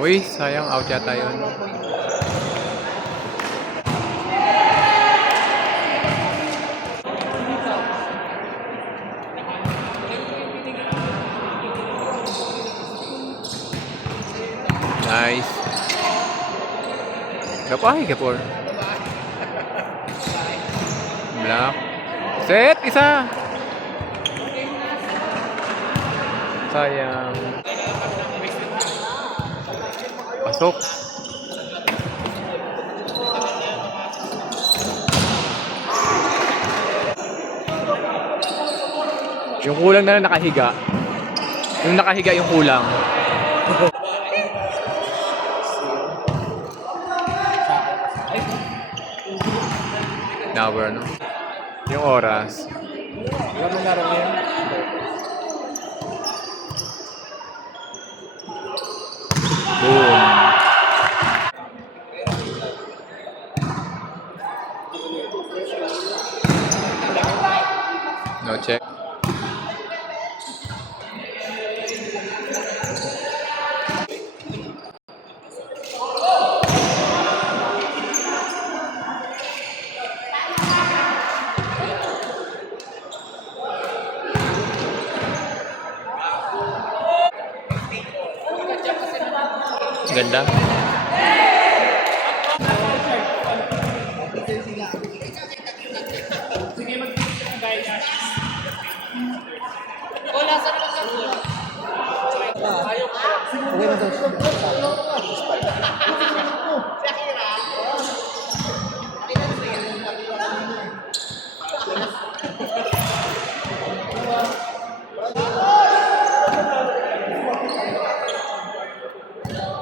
Uy, sayang. Out yata yun. Nice. Kapay, kapor. Black. Set! Isa! Sayang. Pasok. Yung kulang na lang nakahiga. Yung nakahiga yung kulang. Number, no? Yung oras. Wala mong laro ngayon. Boom. No check. Ganda.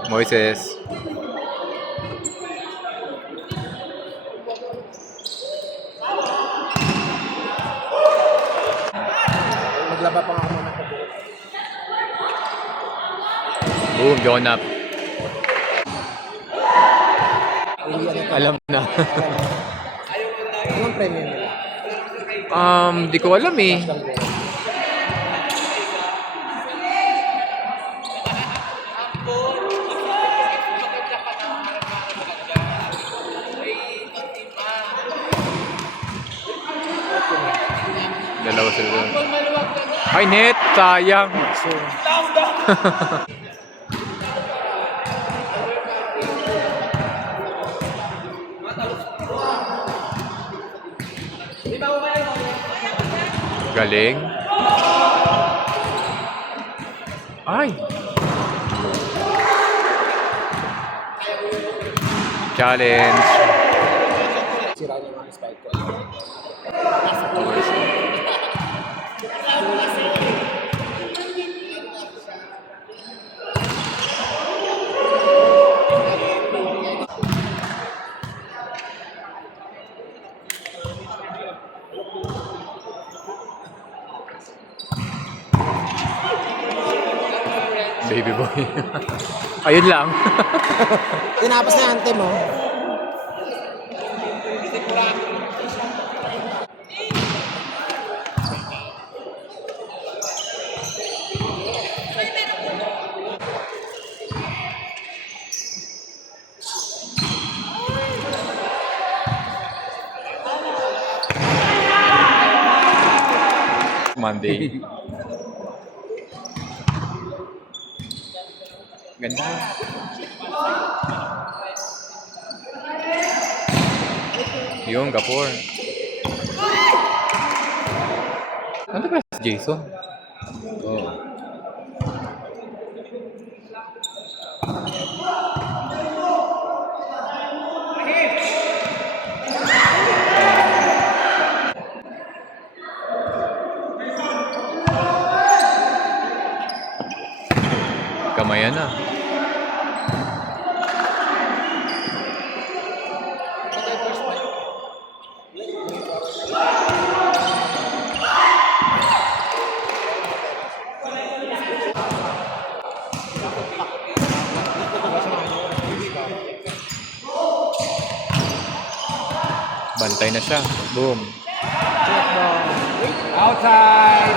Moises. Maglaba pa nga ako ng Boom, going up. Alam na. Anong premium nila? Di ko alam eh. Dalawa sila doon. Ay, net! Sayang! Galing. Ay! Challenge. Sira niya mga spike ko. Baby boy. Ayun lang. Tinapos na yung ante mo. Monday. Ganda. Yung kapor. Ano ba si Jason? Oh. Kamayan na. Bantay na siya. Boom. Outside!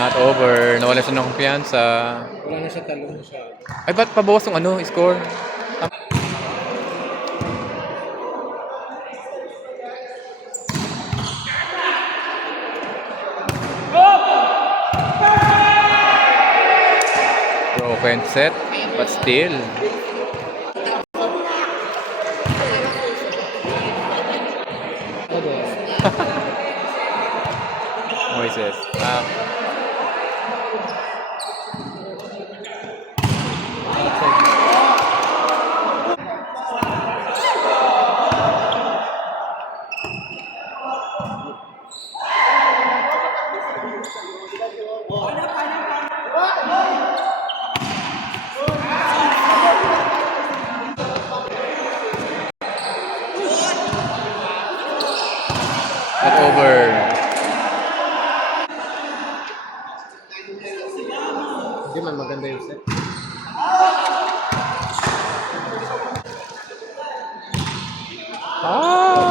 Not over. Nawala siya ng kumpiyansa. Wala na siya talong siya. Ay, ba't pabawas yung ano, score? Broken set, but still. Moises. Not over. Hindi man maganda yung set.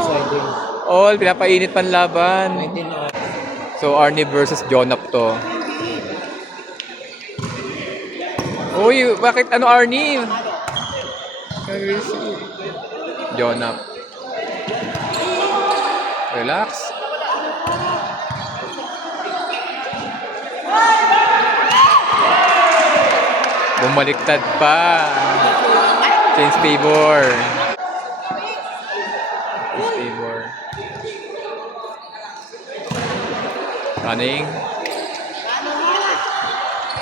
Sliding. All, pinapainit pan laban. 19 off. So, Arnie versus Jonap to. Uy, bakit ano Arnie? Jonap. Relax. Bumaliktad pa. Change favor. Change favor. Running.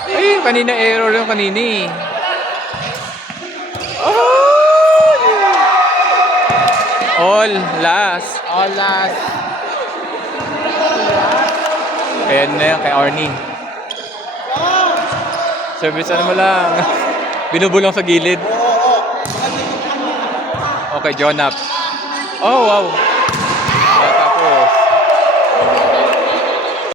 Ay, kanina error yung kanina eh. Oh! All last. All last. Ayan na yan kay Arnie. Service ano mo lang. Binubulong sa gilid. Okay, Jonap. Oh, wow. Tapos.